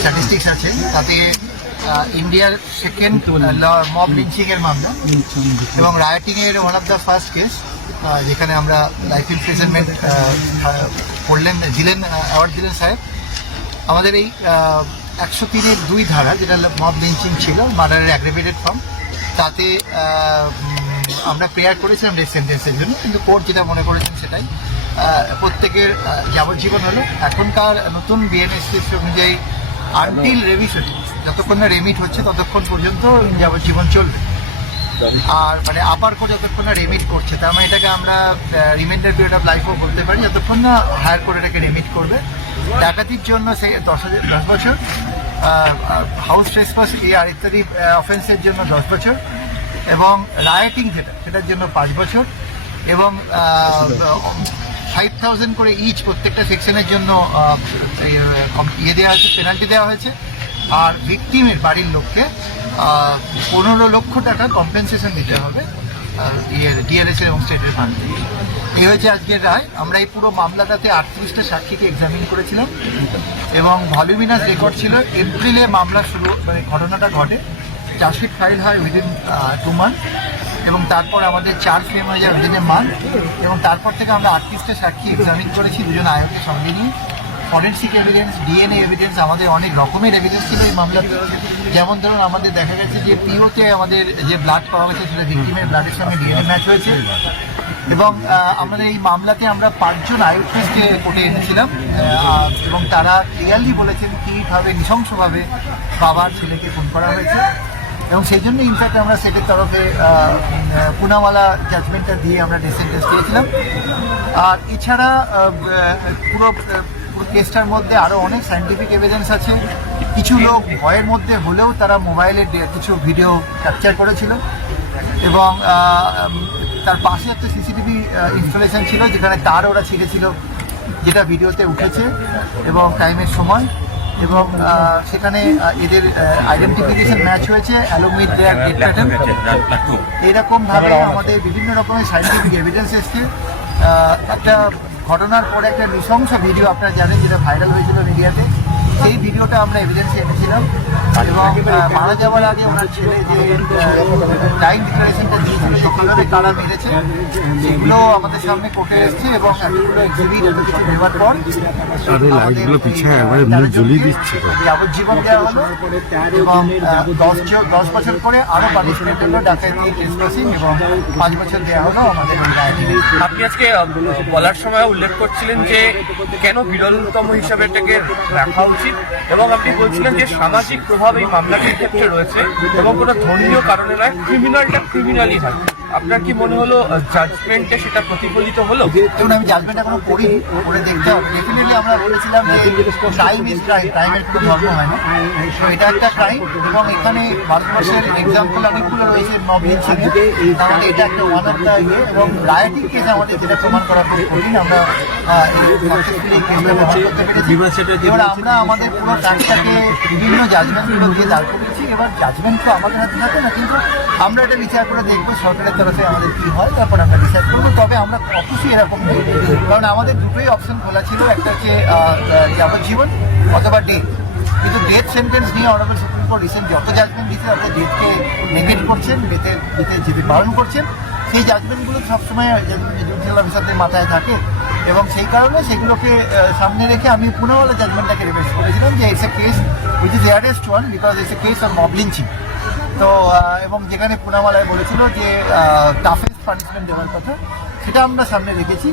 Statistics আছে, তাতে ইন্ডিয়ার সেকেন্ড মব লিঞ্চিং এর মামলা এবং রায়োটিং এর one of the first case, যেখানে আমরা লাইফ ইমপ্রিজনমেন্ট অ্যাওয়ার্ড দিলেন সাহেব। আমাদের এই 103-2 ধারা, যেটা মব লিঞ্চিং ছিল, মার্ডারের অ্যাগ্রেভেটেড ফর্ম, তাতে আমরা প্রেয়ার করেছিলাম ডেথ সেন্টেন্সের জন্য, কিন্তু কোর্ট যেটা মনে করেছেন সেটাই প্রত্যেকের যাবজ্জীবন হলো। এখনকার নতুন বিএনএসসি অনুযায়ী আনটিল রেমিশন, যতক্ষণ না রেমিট হচ্ছে ততক্ষণ পর্যন্ত যাবজ্জীবন চলবে। আর মানে আপার কোর্ট যতক্ষণ না রেমিট করছে, তার মানে এটাকে আমরা রিমাইন্ডার পিরিয়ড অফ লাইফও বলতে পারি, যতক্ষণ না হায়ার কোর্ট এটাকে রেমিট করবে। ডাকাতির জন্য সেই 10 বছর, হাউস ট্রেসপাস আর ইত্যাদি অফেন্সের জন্য 10 বছর, এবং রায়োটিং সেটার জন্য 5 বছর, এবং 5,000 করে ইচ প্রত্যেকটা সেকশনের জন্য দেওয়া হয়েছে, পেনাল্টি দেওয়া হয়েছে। আর ভিকটিমের বাড়ির লোককে 15 লক্ষ টাকা কম্পেনসেশন দিতে হবে ডিআরএস এর এবং স্টেটের ফান্ড থেকে। এই হয়েছে আজকের রায়। আমরা এই পুরো মামলাটাতে 38টা সাক্ষীকে এক্সামিন করেছিলাম এবং ভলিউমিনাস রেকর্ড ছিল। এপ্রিলে মামলা শুরু, মানে ঘটনাটা ঘটে, চার্জশিট ফাইল হয় উইদিন 2 মান্থ, এবং তারপর আমাদের চার্জ ফ্রেম হয়ে যায় উইদিন এ মান্থ, এবং তারপর থেকে আমরা 38টা সাক্ষী এক্সামিন করেছি, 2 জন আয়োগকে সঙ্গে নিয়ে। ফরেন্সিক এভিডেন্স, ডিএনএ এভিডেন্স, আমাদের অনেক রকমের এভিডেন্স ছিল এই মামলাতে। যেমন ধরুন, আমাদের দেখা গেছে যে পিওতে আমাদের যে ব্লাড পাওয়া গেছে সেটা ভিকটিমের ব্লাডের সঙ্গে ডিএনএ ম্যাচ হয়েছে। এবং আমাদের এই মামলাতে আমরা 5 জন আইউটনেসকে কোর্টে এনেছিলাম, এবং তারা ক্লিয়ারলি বলেছেন কীভাবে নৃশংসভাবে বাবার ছেলেকে খুন করা হয়েছে। এবং সেই জন্য ইনফ্যাক্ট আমরা সেটের তরফে পুনাওয়ালা জাজমেন্টটা দিয়ে আমরা ডেথ সেন্টেন্স দিয়েছিলাম। আর এছাড়া পুরো কেসটার মধ্যে আরও অনেক সায়েন্টিফিক এভিডেন্স আছে। কিছু লোক ভয়ের মধ্যে হলেও তারা মোবাইলে কিছু ভিডিও ক্যাপচার করেছিল, এবং তার পাশে একটা সিসিটিভি ইনস্টলেশন ছিল যেখানে তার ওরা ছিঁড়েছিল, যেটা ভিডিওতে উঠেছে এবং টাইমের সময়। এবং সেখানে এদের আইডেন্টিফিকেশন ম্যাচ হয়েছে along with their death pattern. এরকমভাবে আমাদের বিভিন্ন রকমের সায়েন্টিফিক এভিডেন্স এসছে। একটা ঘটনার পরে একটা নৃশংস ভিডিও আপনারা জানেন, যেটা ভাইরাল হয়েছিল মিডিয়াতে, সেই ভিডিওটা আমরা এভিডেন্সে এনেছিলাম। এবং মারা যাওয়ার আগে ওনার ছেলে যে ডাইং ডিক্লারেশনটা দিয়েছিল, কীভাবে কারা মেরেছে, সেগুলো আমাদের সামনে কোর্টে এসছে। এবং এতগুলো এক্সিবিট কিছু দেওয়ার পর যাবজ্জীবন দেওয়া হলো, এবং 10 বছর করে আরও পানিশমেন্ট হলো ডাকাতি, ট্রেসপাসিং, এবং 5 বছর দেওয়া হলো আমাদের। আপনি আজকে বলার সময় উল্লেখ করছিলেন যে কেন বিরলতম হিসাবে এটাকে রাখা উচিত, এবং আপনি বলছিলেন যে সামাজিক প্রভাব এই মামলাটির ক্ষেত্রে রয়েছে এবং কোনো ধর্মীয় কারণে নয়, ক্রিমিনালটা ক্রিমিনালই হয়। আপনার কি মনে হলো জাজমেন্টে সেটা প্রতিফলিত হলো? দেখুন, আমি জাজমেন্ট এখনো পড়িনি, পড়ে দেখতে হবে। ডেফিনেটলি আমরা বলেছিলাম যে ক্রাইম ইজ ক্রাইম, ক্রাইমের কোনো ধর্ম হয় না, তো এটা একটা ক্রাইম। এবং এখানে ভারতবর্ষের এক্সাম্পল অনেকগুলো রয়েছে মব লিঞ্চিংয়ের, তাহলে এটা একটা ওয়ান অফ দ্য ইয়ে। এবং রায়োটিং কেস আমাদের যেটা প্রমাণ করা খুব কঠিন, আমরা এবার আমরা আমাদের পুরো কাজটাকে বিভিন্ন জাজমেন্টগুলো দিয়ে দাঁড় করেছি। এবার জাজমেন্ট তো আমাদের হাতে থাকে না, কিন্তু আমরা এটা বিচার করে দেখবো সরকারের তরফে আমাদের কী হয়, তারপর আমরা ডিসাইড করবো। তবে আমরা অবশ্যই এরকম নেই, কারণ আমাদের দুটোই অপশন খোলা ছিল, একটা হচ্ছে যাবজ্জীবন অথবা ডেথ। কিন্তু ডেথ সেন্টেন্স নিয়ে অনারেবল সুপ্রিম কোর্ট রিসেন্ট যত জাজমেন্ট দিচ্ছে, অর্থাৎ ডেথকে নেগেট করছেন, ডেথে যেতে বারণ করছেন, সেই জাজমেন্টগুলো সবসময় জুডিশিয়াল অফিসারদের মাথায় থাকে। এবং সেই কারণে সেগুলোকে সামনে রেখে আমি পুনাওয়ালা জাজমেন্টটাকে রিকোয়েস্ট করেছিলাম যে it's a case which is rarest one, because it's a case on mob lynching. তো এবং যেখানে পুনাওয়ালায় বলেছিল যে টাফেস্ট পানিশমেন্ট দেওয়ার কথা, সেটা আমরা সামনে রেখেছি।